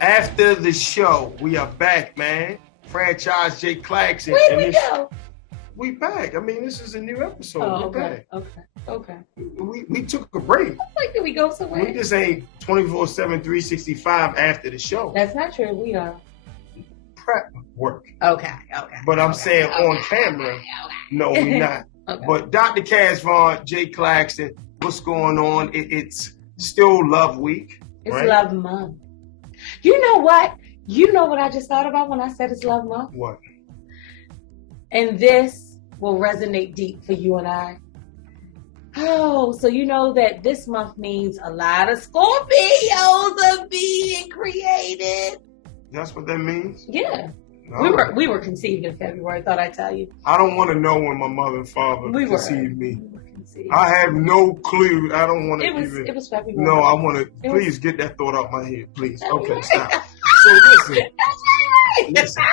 After the show, we are back, man. Franchise J. Claxton. Where did we go? We back. I mean, this is a new episode. Oh, We're okay. back. We took a break. Like, did we go somewhere? We just ain't 24/7, 365 after the show. That's not true. We are. Prep work. Okay. But I'm saying on camera, no, we're not. Okay. But Dr. Cass Vaughn, J. Claxton, what's going on? It's still Love Week. It's right? Love Month. You know what? You know what I just thought about when I said it's Love Month? What? And this will resonate deep for you and I. Oh, so you know that this month means a lot of Scorpios are being created. That's what that means? Yeah. No. We were conceived in February, thought I'd tell you. I don't want to know when my mother and father conceived me. I have no clue. I don't want to even. It was February. No, I want to. Please get that thought out my head, please. February. Okay, stop. So listen.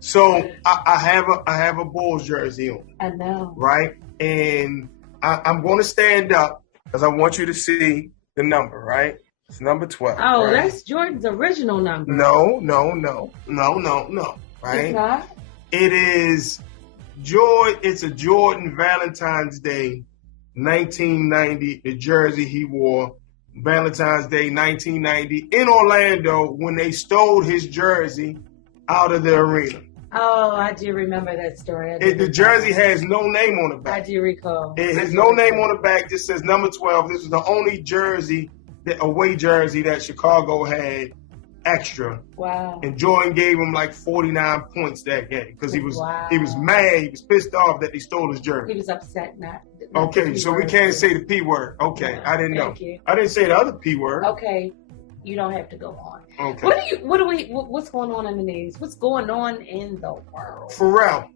So I have a Bulls jersey on. I know. Right, and I'm going to stand up because I want you to see the number. Right, it's number 12. Oh, right? That's Jordan's original number. No. Right. It's not. It is It's a Jordan Valentine's Day 1990, the jersey he wore, Valentine's Day 1990 in Orlando when they stole his jersey out of the arena. Oh, I do remember that story. The jersey has no name on the back. I do recall. It has no name on the back, just says number 12. This was the only jersey, away jersey that Chicago had extra. Wow. And Jordan gave him like 49 points that game because he was mad, he was pissed off that they stole his jersey. He was upset not okay, so we can't say the P word. Okay, no, I didn't know. You. I didn't say the other P word. Okay, you don't have to go on. Okay. What's going on in the news? What's going on in the world? Pharrell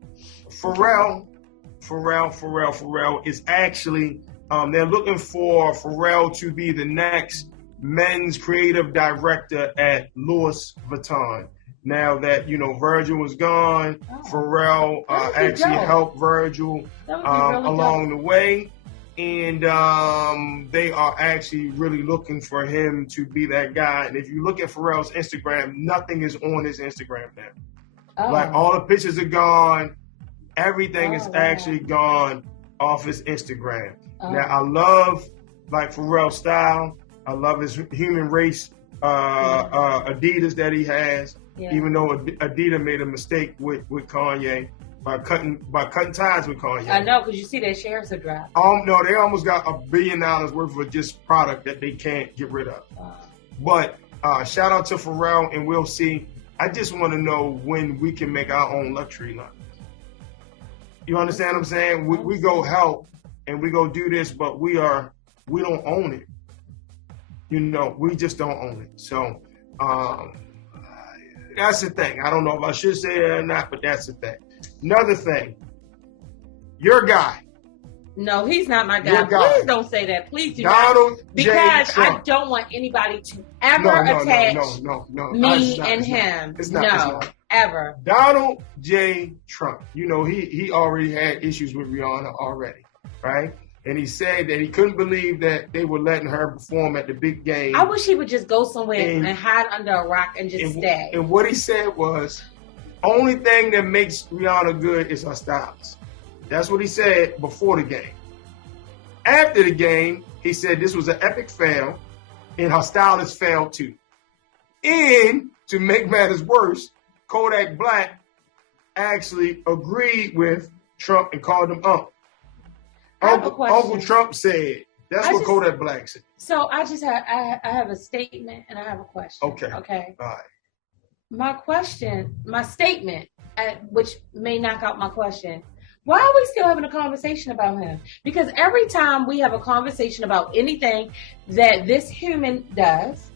is actually, they're looking for Pharrell to be the next men's creative director at Louis Vuitton. Now that, Virgil was gone, Pharrell actually helped Virgil along the way. And they are actually really looking for him to be that guy. And if you look at Pharrell's Instagram, nothing is on his Instagram now. Oh. Like all the pictures are gone. Everything is actually gone off his Instagram. Now I love like Pharrell's style. I love his human race Adidas that he has. Yeah. Even though Adidas made a mistake with Kanye by cutting ties with Kanye. I know, because you see their shares are dropped. No, they almost got $1 billion worth of just product that they can't get rid of. But shout out to Pharrell, and we'll see. I just want to know when we can make our own luxury line. You understand what I'm saying? We go help and we go do this, but we don't own it. We just don't own it. So that's the thing. I don't know if I should say it or not, but that's the thing. Another thing, your guy. No, he's not my guy. Please don't say that. Please do Donald not. Because J. Trump. I don't want anybody to ever attach me and him. It's not. Ever. Donald J. Trump. He already had issues with Rihanna already, right? And he said that he couldn't believe that they were letting her perform at the big game. I wish he would just go somewhere and hide under a rock and just stay. And what he said was, only thing that makes Rihanna good is her styles. That's what he said before the game. After the game, he said this was an epic fail, and her stylist failed too. And to make matters worse, Kodak Black actually agreed with Trump and called him up. Uncle Trump said, what Kodak Black said. So I have a statement and I have a question. Okay. All right. My statement, which may knock out my question, why are we still having a conversation about him? Because every time we have a conversation about anything that this human does,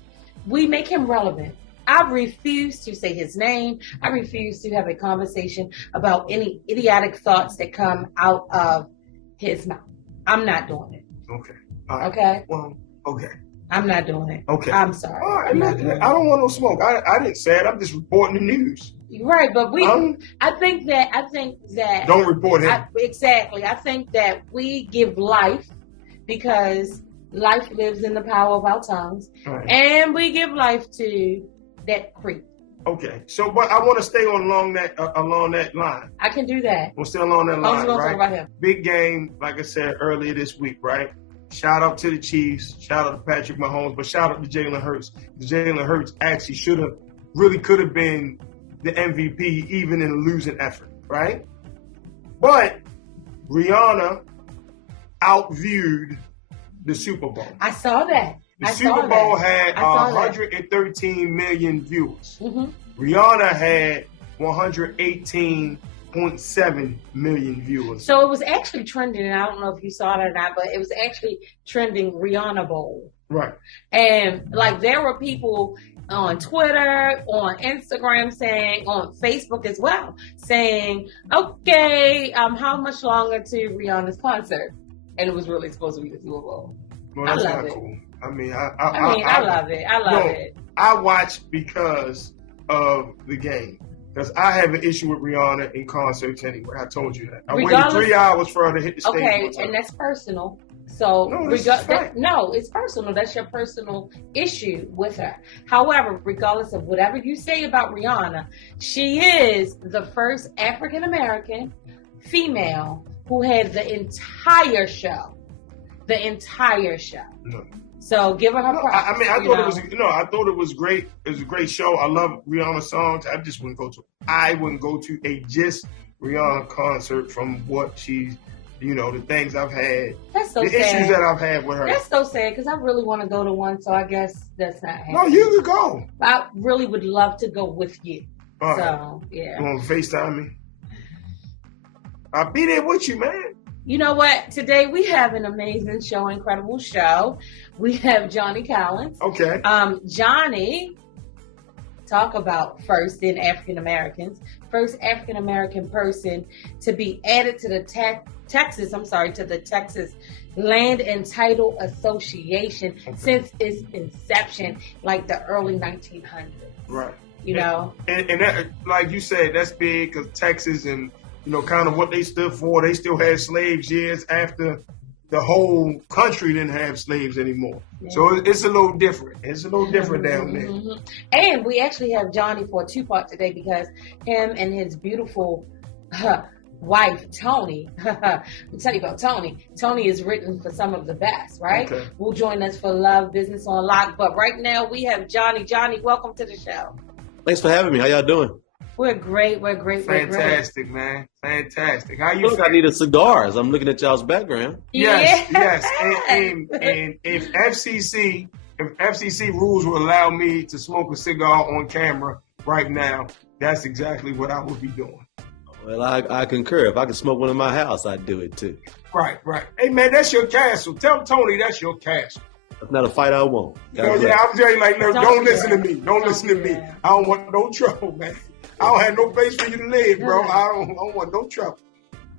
we make him relevant. I refuse to say his name. I refuse to have a conversation about any idiotic thoughts that come out of his mouth. I'm not doing it. Okay. All right. Okay. Well, okay. I'm not doing it. Okay. I'm sorry. All right. I don't want no smoke. I didn't say it. I'm just reporting the news. Right, but I think that don't report him. Exactly. I think that we give life because life lives in the power of our tongues, right. And we give life to that creep. Okay, so but I want to stay on along that line. I can do that. We'll stay along that line, Talk right? about him. Big game, like I said earlier this week, right? Shout out to the Chiefs, shout out to Patrick Mahomes, but shout out to Jalen Hurts. Jalen Hurts actually could have been the MVP even in a losing effort, right? But Rihanna outviewed the Super Bowl. I saw that. The Super Bowl had 113 million viewers. Mm-hmm. Rihanna had 118.7 million viewers. So it was actually trending, and I don't know if you saw it or not, but it was actually trending Rihanna Bowl. Right. And like there were people on Twitter, on Instagram on Facebook as well, saying, okay, how much longer to Rihanna's concert? And it was really supposed to be the Super Bowl. Well, that's not cool. I mean, I love it. I love it. I watch because of the game. Because I have an issue with Rihanna in concerts anyway. I told you that. I waited 3 hours for her to hit the stage. Okay, and that's personal. So no, it's personal. That's your personal issue with her. However, regardless of whatever you say about Rihanna, she is the first African American female who had the entire show. No. So give her props. I thought it was great. It was a great show. I love Rihanna songs. I wouldn't go to a just Rihanna concert from what she's, the things I've had. That's so the sad. Issues that I've had with her. That's so sad because I really want to go to one. So I guess that's not happening. No, you could go. I really would love to go with you. All so right. yeah. You want to FaceTime me? I'll be there with you, man. You know what? Today we have an amazing show, incredible show. We have Johnny Collins. Okay. Johnny, talk about first African American person to be added to the Texas Land and Title Association since its inception, like the early 1900s. Right. And that, like you said, that's big because Texas and kind of what they stood for. They still had slaves years after the whole country didn't have slaves anymore. Yeah. So it's a little different. It's a little different down there. Mm-hmm. And we actually have Johnny for a two-part today because him and his beautiful wife, Toni, I'll tell you about Toni. Toni is written for some of the best, right? Okay. Will join us for Love Business on Lock. But right now we have Johnny. Johnny, welcome to the show. Thanks for having me. How y'all doing? We're great. Fantastic, man. Fantastic. How you? Look, I need a cigars. I'm looking at y'all's background. Yes. And if FCC rules will allow me to smoke a cigar on camera right now, that's exactly what I would be doing. Well, I concur. If I could smoke one in my house, I'd do it too. Right. Hey, man, that's your castle. Tell Toni that's your castle. That's not a fight I want. I'm telling you, like, no, don't listen to me. Don't listen to me. I don't want no trouble, man. I don't have no place for you to live, bro. I don't want no trouble.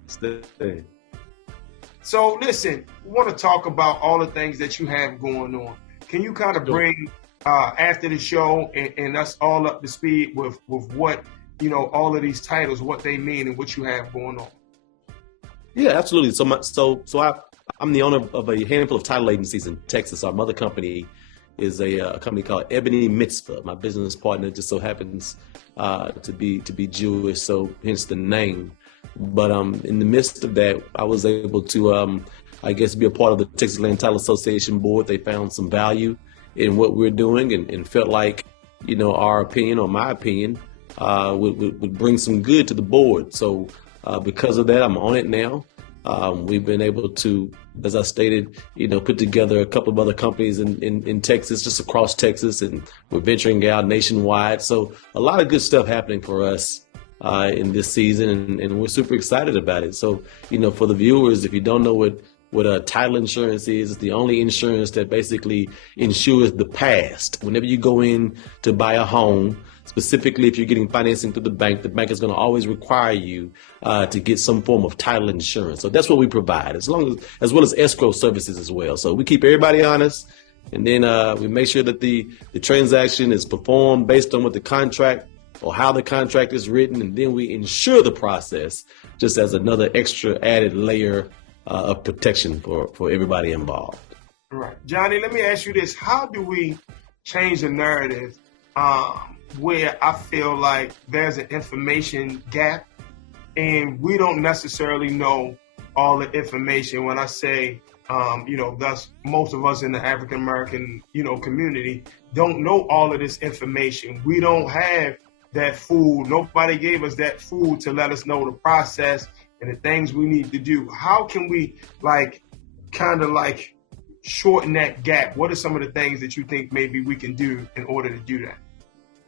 Stay. So listen, we want to talk about all the things that you have going on. Can you kind of bring after the show and us all up to speed with what all of these titles, what they mean, and what you have going on? Yeah, absolutely. I'm the owner of a handful of title agencies in Texas. Our mother company is a company called Ebony Mitzvah. My business partner just so happens to be Jewish, so hence the name. But in the midst of that, I was able to, be a part of the Texas Land Title Association board. They found some value in what we're doing and felt like, our opinion or my opinion would bring some good to the board. So because of that, I'm on it now. We've been able to, as I stated, put together a couple of other companies in Texas, just across Texas, and we're venturing out nationwide. So a lot of good stuff happening for us in this season, and we're super excited about it. So, for the viewers, if you don't know what a title insurance is, it's the only insurance that basically insures the past. Whenever you go in to buy a home, specifically if you're getting financing through the bank is going to always require you to get some form of title insurance. So that's what we provide, as well as escrow services as well. So we keep everybody honest, and then we make sure that the transaction is performed based on what the contract or how the contract is written, and then we insure the process just as another extra added layer of protection for everybody involved. All right. Johnny, let me ask you this. How do we change the narrative where I feel like there's an information gap, and we don't necessarily know all the information. When I say, thus most of us in the African American, community don't know all of this information. We don't have that food. Nobody gave us that food to let us know the process and the things we need to do. How can we shorten that gap? What are some of the things that you think maybe we can do in order to do that?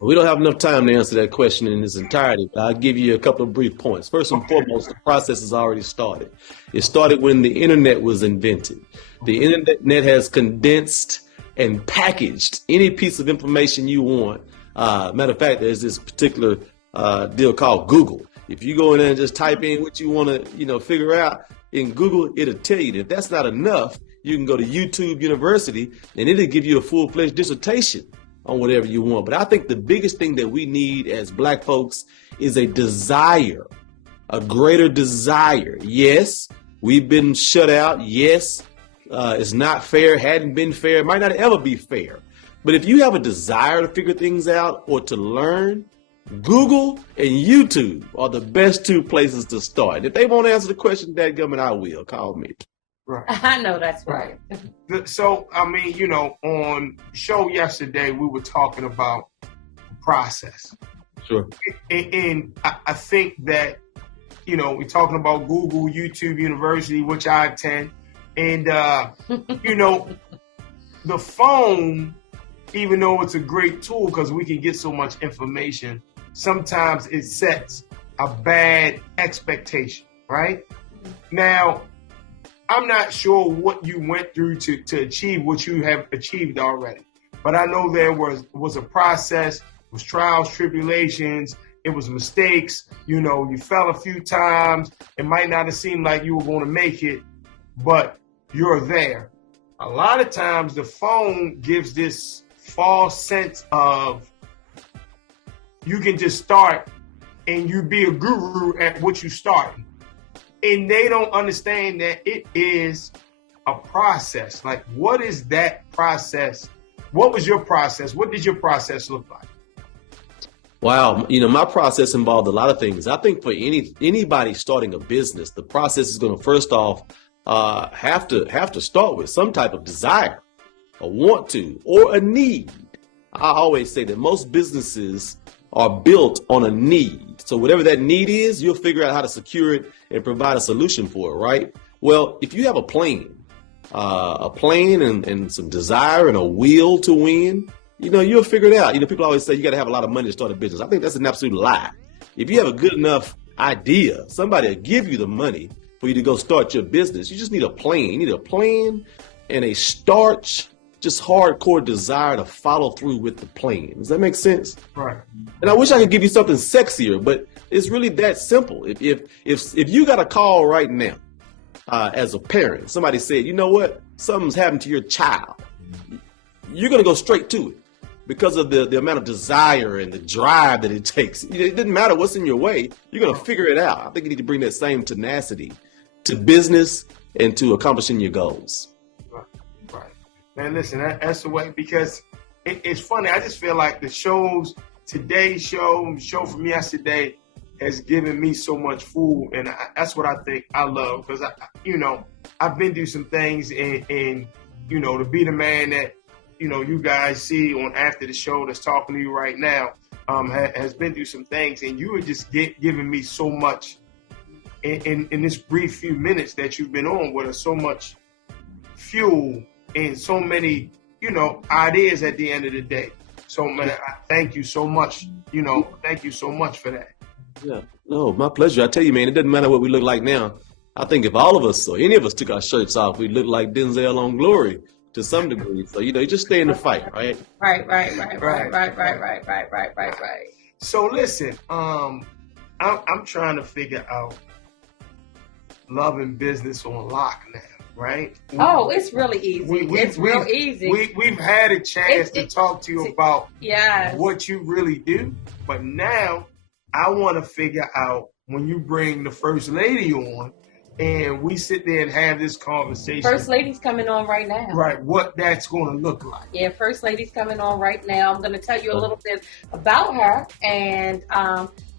We don't have enough time to answer that question in its entirety, but I'll give you a couple of brief points. First and foremost, the process has already started. It started when the internet was invented. The internet has condensed and packaged any piece of information you want. Matter of fact, there's this particular deal called Google. If you go in there and just type in what you want to, figure out in Google, it'll tell you. If that's not enough, you can go to YouTube University and it'll give you a full-fledged dissertation on whatever you want. But I think the biggest thing that we need as Black folks is a desire, a greater desire. Yes, we've been shut out. Yes, it's not fair, hadn't been fair, might not ever be fair. But if you have a desire to figure things out or to learn, Google and YouTube are the best two places to start. If they won't answer the question, dadgummit, I will. Call me. Right. I know that's right. So, on show yesterday, we were talking about the process. Sure. And I think that, we're talking about Google, YouTube University, which I attend. And, the phone, even though it's a great tool because we can get so much information, sometimes it sets a bad expectation, right? Now, I'm not sure what you went through to achieve what you have achieved already, but I know there was a process, it was trials, tribulations, it was mistakes. You fell a few times. It might not have seemed like you were going to make it, but you're there. A lot of times the phone gives this false sense of you can just start and you be a guru at what you started. And they don't understand that it is a process. Like, what is that process? What was your process? What did your process look like? Wow. My process involved a lot of things. I think for anybody starting a business, the process is going to first off have to start with some type of desire, a want to, or a need. I always say that most businesses are built on a need. So whatever that need is, you'll figure out how to secure it and provide a solution for it, right? Well, if you have a plan and some desire and a will to win, you'll figure it out. People always say you got to have a lot of money to start a business. I think that's an absolute lie. If you have a good enough idea, somebody will give you the money for you to go start your business. You just need a plan. You need a plan and a just hardcore desire to follow through with the plan. Does that make sense? Right. And I wish I could give you something sexier, but it's really that simple. If you got a call right now as a parent, somebody said, you know what, something's happened to your child, you're going to go straight to it because of the amount of desire and the drive that it takes. It doesn't matter what's in your way. You're going to figure it out. I think you need to bring that same tenacity to business and to accomplishing your goals. Right. Man, listen, that's the way, because it's funny. I just feel like today's show from yesterday has given me so much food, and that's what I think I love, because I've been through some things, and to be the man that you guys see on after the show that's talking to you right now has been through some things, and you are just giving me so much in this brief few minutes that you've been on with us, so much fuel and so many ideas at the end of the day. So, man, I thank you so much. Thank you so much for that. Yeah, no, my pleasure. I tell you, man, it doesn't matter what we look like now. I think if all of us or any of us took our shirts off, we'd look like Denzel on Glory to some degree. So, you just stay in the fight, right? Right. So, listen, I'm trying to figure out Love and Business on Lock now, right? Oh, it's really easy. It's real easy. We've had a chance to talk to you about yes. what you really do, but now I want to figure out, when you bring the First Lady on, and we sit there and have this conversation. First Lady's coming on right now. Right, what that's going to look like. Yeah, First Lady's coming on right now. I'm going to tell you a little bit about her, and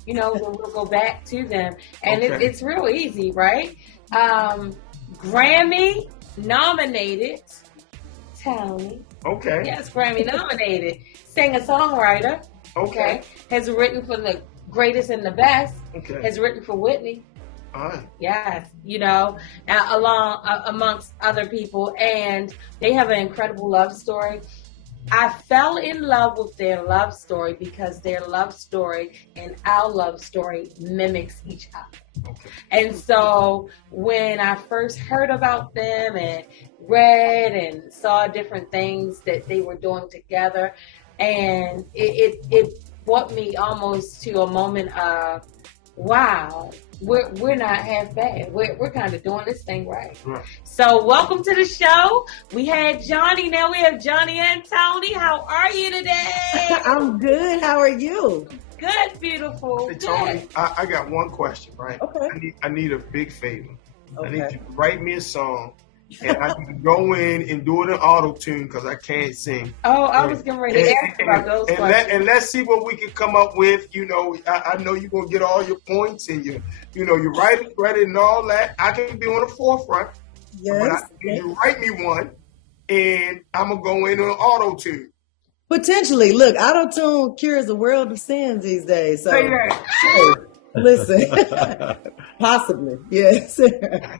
we'll go back to them. And Okay. it's real easy, right? Grammy nominated Toni. Okay. Yes, Grammy nominated singer-songwriter. Okay. Has written for the greatest and the best. Okay. Has written for Whitney. All right. Yes, amongst other people, and they have an incredible love story. I fell in love with their love story because their love story and our love story mimics each other. Okay. And so when I first heard about them and read and saw different things that they were doing together, and it brought me almost to a moment of, wow, we're not half bad. We're kind of doing this thing right. So welcome to the show. We had Johnny. Now we have Johnny and Toni. How are you today? I'm good. How are you? Good, beautiful. Hey, Good. Toni, I got one question, right? Okay. I need a big favor. Okay. I need you to write me a song, and I need to go in and do it in auto-tune because I can't sing. Oh, I was getting ready to ask about those questions. And let's see what we can come up with. I know you're going to get all your points and you write it and all that. I can be on the forefront. Yes. But you write me one, and I'm going to go in on auto-tune. Potentially. Look, auto-tune cures the world of sins these days. So, Right. hey, listen. Possibly. Yes. Say that.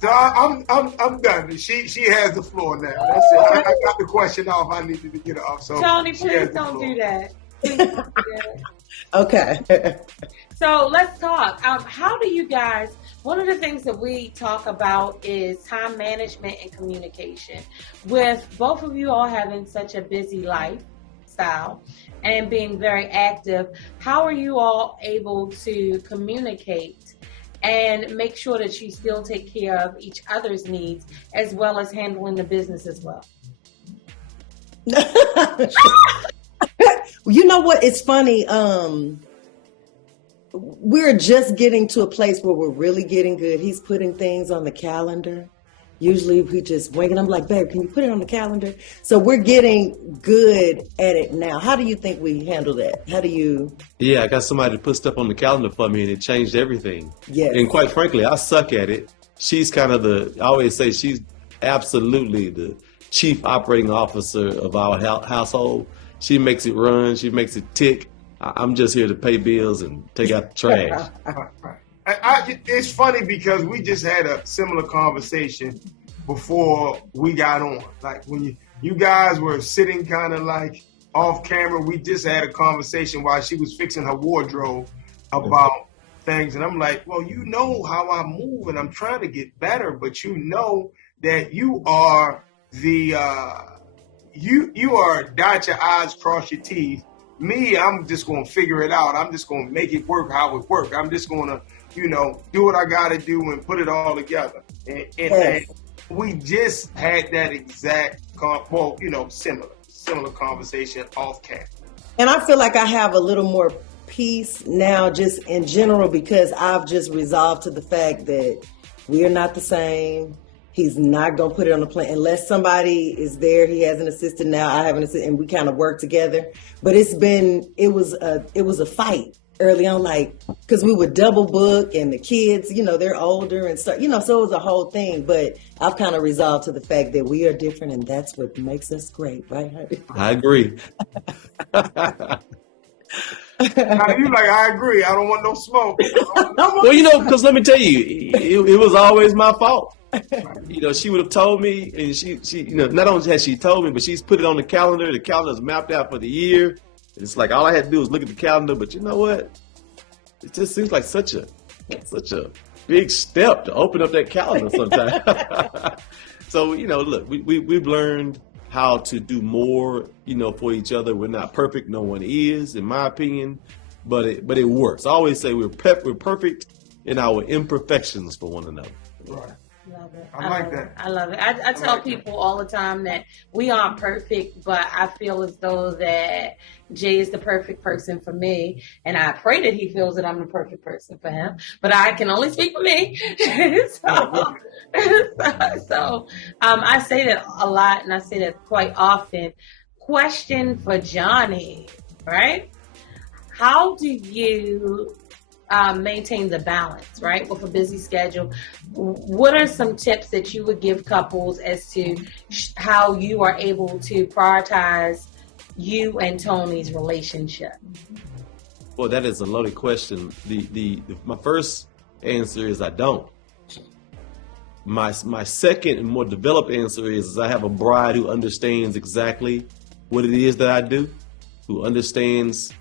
So I'm done. She has the floor now. That's it. I got the question off. I needed to get it off. So Toni, she has please the don't floor. do that. Please don't do that. Okay. So let's talk. How do you guys, one of the things that we talk about is time management and communication. With both of you all having such a busy lifestyle and being very active, how are you all able to communicate and make sure that you still take care of each other's needs as well as handling the business as well? You know what? It's funny. We're just getting to a place where we're really getting good. He's putting things on the calendar. Usually we just wing it. I'm like, babe, can you put it on the calendar? So we're getting good at it now. How do you think we handle that? How do you? Yeah, I got somebody to put stuff on the calendar for me, and it changed everything. Yes. And quite frankly, I suck at it. She's kind of I always say she's absolutely the chief operating officer of our household. She makes it run. She makes it tick. I'm just here to pay bills and take out the trash. It's funny because we just had a similar conversation before we got on. Like when you guys were sitting kind of like off camera, we just had a conversation while she was fixing her wardrobe about things. And I'm like, well, you know how I move and I'm trying to get better, but you know that you are you are dot your I's, cross your T's. Me, I'm just going to figure it out. I'm just going to make it work how it works. I'm just going to, do what I got to do and put it all together. And we just had that exact, similar conversation off camera. And I feel like I have a little more peace now just in general because I've just resolved to the fact that we are not the same. He's not going to put it on the plan unless somebody is there. He has an assistant now. I have an assistant, and we kind of work together. But it was a fight early on, like, because we would double book and the kids, they're older and stuff, so it was a whole thing. But I've kind of resolved to the fact that we are different, and that's what makes us great, right, honey? I agree. Now you like, I agree. I don't want no smoke. Well, because let me tell you, it was always my fault. She would have told me, and she not only has she told me, but she's put it on the calendar. The calendar's mapped out for the year. It's like all I had to do was look at the calendar. But you know what? It just seems like such a big step to open up that calendar sometimes. So look, we've learned how to do more, for each other. We're not perfect. No one is, in my opinion, but it works. I always say we're perfect in our imperfections for one another. Right. Love it. I like that. I love it. I tell like people all the time that we aren't perfect, but I feel as though that Jay is the perfect person for me, and I pray that he feels that I'm the perfect person for him. But I can only speak for me. So I say that a lot, and I say that quite often. Question for Johnny, right? How do you maintain the balance, right, with a busy schedule? What are some tips that you would give couples as to how you are able to prioritize you and Toni's relationship? Well, that is a loaded question. My first answer is I don't. My second and more developed answer is I have a bride who understands exactly what it is that I do, who understands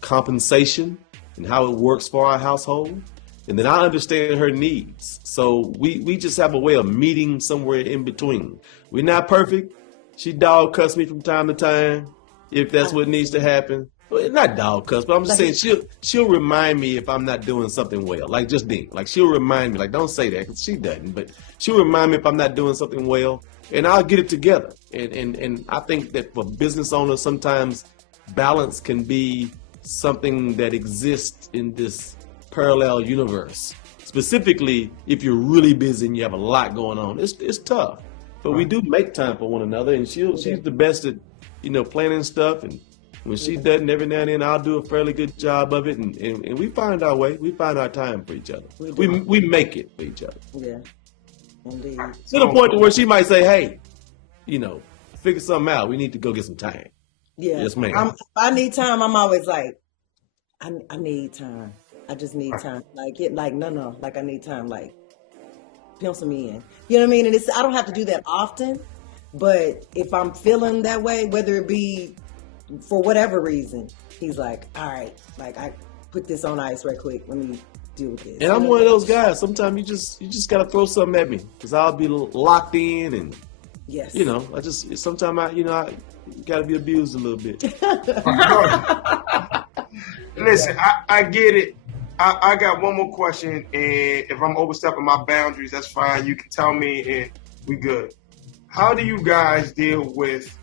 compensation and how it works for our household. And then I understand her needs. So we just have a way of meeting somewhere in between. We're not perfect. She dog cuss me from time to time if that's what needs to happen. Well, not dog cuss, but I'm just saying she'll remind me if I'm not doing something well. Like just Dean. Like she'll remind me, like don't say that because she doesn't, but she'll remind me if I'm not doing something well, and I'll get it together. And I think that for business owners, sometimes balance can be something that exists in this parallel universe. Specifically, if you're really busy and you have a lot going on, it's tough. But we do make time for one another, and she's the best at, planning stuff. And when she doesn't, every now and then I'll do a fairly good job of it, and we find our way. We find our time for each other. We make it for each other. Yeah, indeed. To the point to where she might say, "Hey, figure something out. We need to go get some time." Yeah. Yes, ma'am. If I need time, I'm always like, I need time. I just need time. No. Like I need time. Like pencil me in. You know what I mean? And I don't have to do that often, but if I'm feeling that way, whether it be for whatever reason, he's like, all right, like I put this on ice right quick. Let me deal with this. And I'm one of those guys. Sometimes you just gotta throw something at me because I'll be locked in and yes. Sometimes I gotta be abused a little bit. Listen, I get it. I got one more question, and if I'm overstepping my boundaries, that's fine. You can tell me, and we good. How do you guys deal with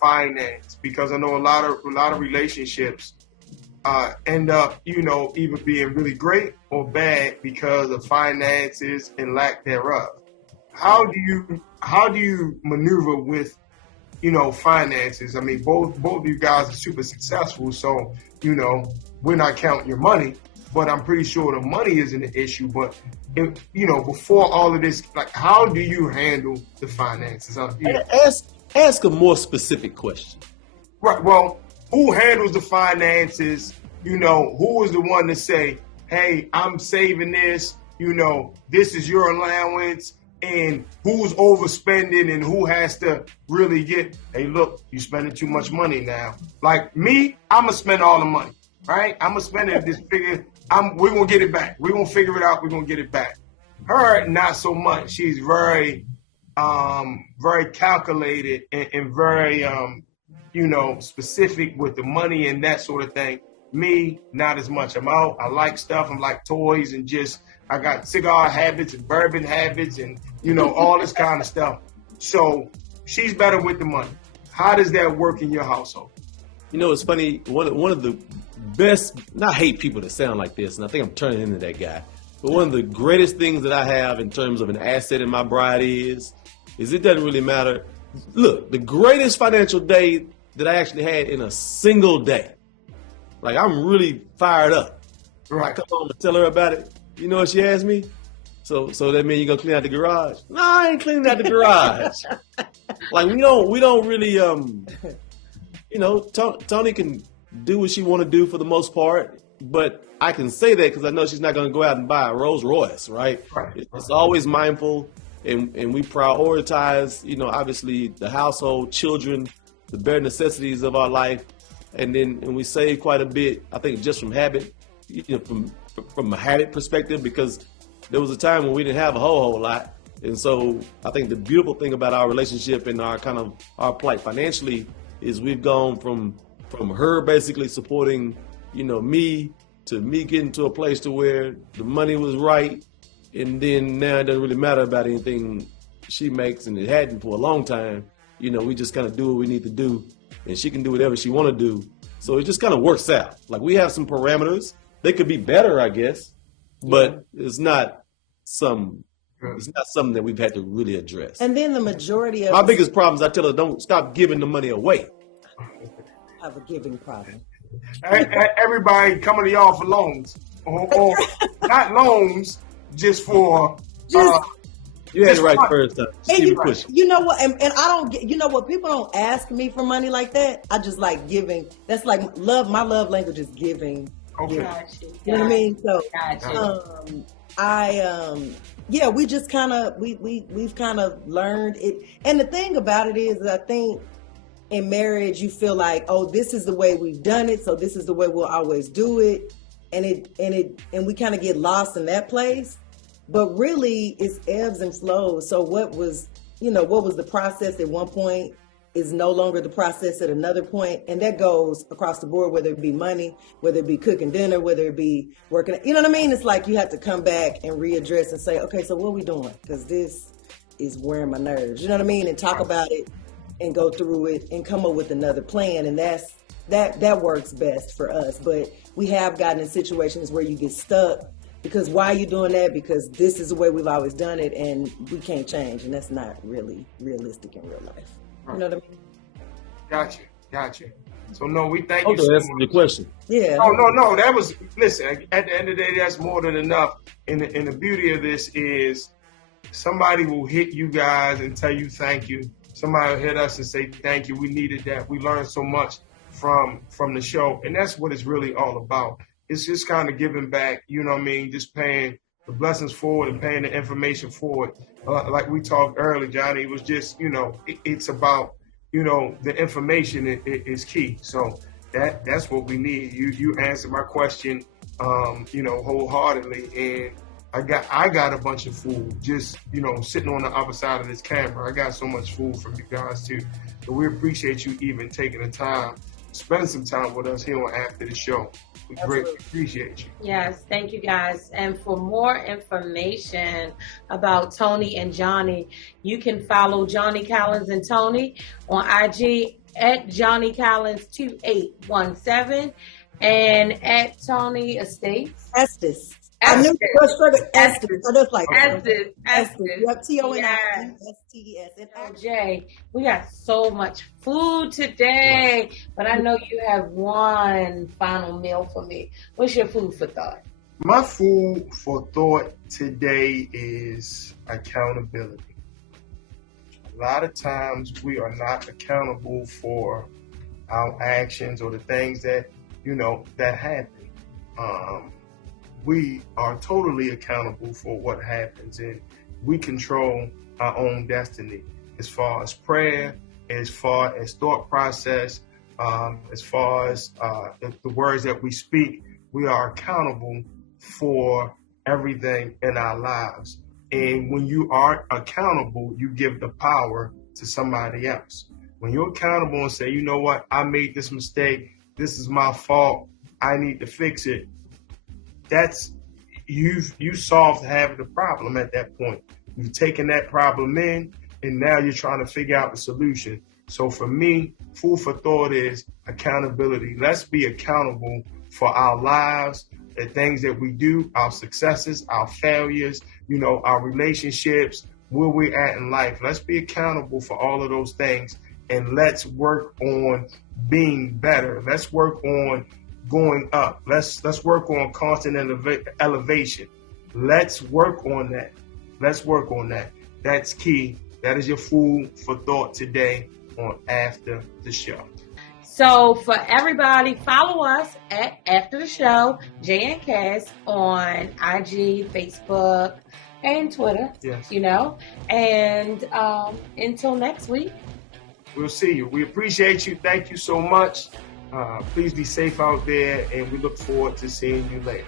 finance? Because I know a lot of relationships end up, either being really great or bad because of finances and lack thereof. How do you maneuver with finances? I mean, both of you guys are super successful, so we're not counting your money, but I'm pretty sure the money isn't an issue. But before all of this, like, how do you handle the finances? Ask a more specific question. Right. Well, who handles the finances? Who is the one to say, "Hey, I'm saving this. This is your allowance." And who's overspending and who has to really get, "Hey, look, you spending too much money now." Like me, I'm going to spend all the money, right? I'm going to spend it, this figure. We're going to get it back. We're going to figure it out. We're going to get it back. Her, not so much. She's very, very calculated and very, specific with the money and that sort of thing. Me, not as much. I'm out. I like stuff. I'm like toys and I got cigar habits and bourbon habits and, all this kind of stuff. So she's better with the money. How does that work in your household? It's funny. One of the best, and I hate people that sound like this, and I think I'm turning into that guy, but one of the greatest things that I have in terms of an asset in my bride is it doesn't really matter. Look, the greatest financial day that I actually had in a single day, like I'm really fired up. Right. I come home and tell her about it. You know what she asked me? So that means you gonna clean out the garage? No, I ain't cleaning out the garage. Like we don't really Toni can do what she want to do for the most part, but I can say that because I know she's not gonna go out and buy a Rolls Royce, right? It's always mindful, and we prioritize, obviously the household, children, the bare necessities of our life, and we save quite a bit. I think just from habit, from a habit perspective, because there was a time when we didn't have a whole lot. And so I think the beautiful thing about our relationship and our plight financially is we've gone from her basically supporting, me, to me getting to a place to where the money was right and then now it doesn't really matter about anything she makes, and it hadn't for a long time. You know, we just kind of do what we need to do, and she can do whatever she want to do. So it just kind of works out. Like, we have some parameters. They could be better, I guess, but it's not something that we've had to really address. And then the majority of my biggest problem is I tell her, don't stop giving the money away. I have a giving problem. Everybody coming to y'all for loans, or not loans, just for. You had it right first time. You know what? And I don't get. You know what? People don't ask me for money like that. I just like giving. That's like love. My love language is giving. Okay. You know what I mean? So, we just kind of we've kind of learned it. And the thing about it is, I think in marriage you feel like, oh, this is the way we've done it, so this is the way we'll always do it, and we kind of get lost in that place. But really, it's ebbs and flows. So what was the process at one point is no longer the process at another point. And that goes across the board, whether it be money, whether it be cooking dinner, whether it be working. You know what I mean? It's like you have to come back and readdress and say, okay, so what are we doing? Because this is wearing my nerves. You know what I mean? And talk about it and go through it and come up with another plan. And that works best for us. But we have gotten in situations where you get stuck. Because why are you doing that? Because this is the way we've always done it, and we can't change. And that's not really realistic in real life. You know what I mean? Gotcha. So, no, we thank you so much. That's the question. Yeah. No. That was, listen, at the end of the day, that's more than enough. And the beauty of this is somebody will hit you guys and tell you thank you. Somebody will hit us and say thank you. We needed that. We learned so much from the show. And that's what it's really all about. It's just kind of giving back, you know what I mean? Just paying the blessings forward and paying the information forward. Like we talked earlier, Johnny, it was just, it's about, the information is key. So that's what we need. You answered my question, wholeheartedly. And I got a bunch of food just, sitting on the other side of this camera. I got so much food from you guys too. So we appreciate you even taking the time, spending some time with us here on After the Show. We greatly appreciate you. Yes, thank you guys. And for more information about Toni and Johnny, you can follow Johnny Collins and Toni on IG at Johnny Collins 2817 and at Toni Estes. I knew it was for the Estes. So that's like Estes. Yep, TONIESTES. Jay, we got so much food today, but I know you have one final meal for me. What's your food for thought? My food for thought today is accountability. A lot of times we are not accountable for our actions or the things that, that happen. We are totally accountable for what happens, and we control our own destiny as far as prayer, as far as thought process, as far as the words that we speak. We are accountable for everything in our lives. And when you are accountable, you give the power to somebody else. When you're accountable and say, you know what, I made this mistake, this is my fault, I need to fix it, that's you solved having the problem at that point. You've taken that problem in, and now you're trying to figure out the solution. So for me, food for thought is accountability. Let's be accountable for our lives, the things that we do, our successes, our failures, our relationships, where we're at in life. Let's be accountable for all of those things, and let's work on being better. Let's work on going up. Let's work on constant elevation. Let's work on that. That's key. That is your food for thought today on After the Show. So for everybody, follow us at After the Show, Jay and Cass, on IG, Facebook, and Twitter. Yes. And until next week, we'll see you. We appreciate you. Thank you so much. Please be safe out there, and we look forward to seeing you later.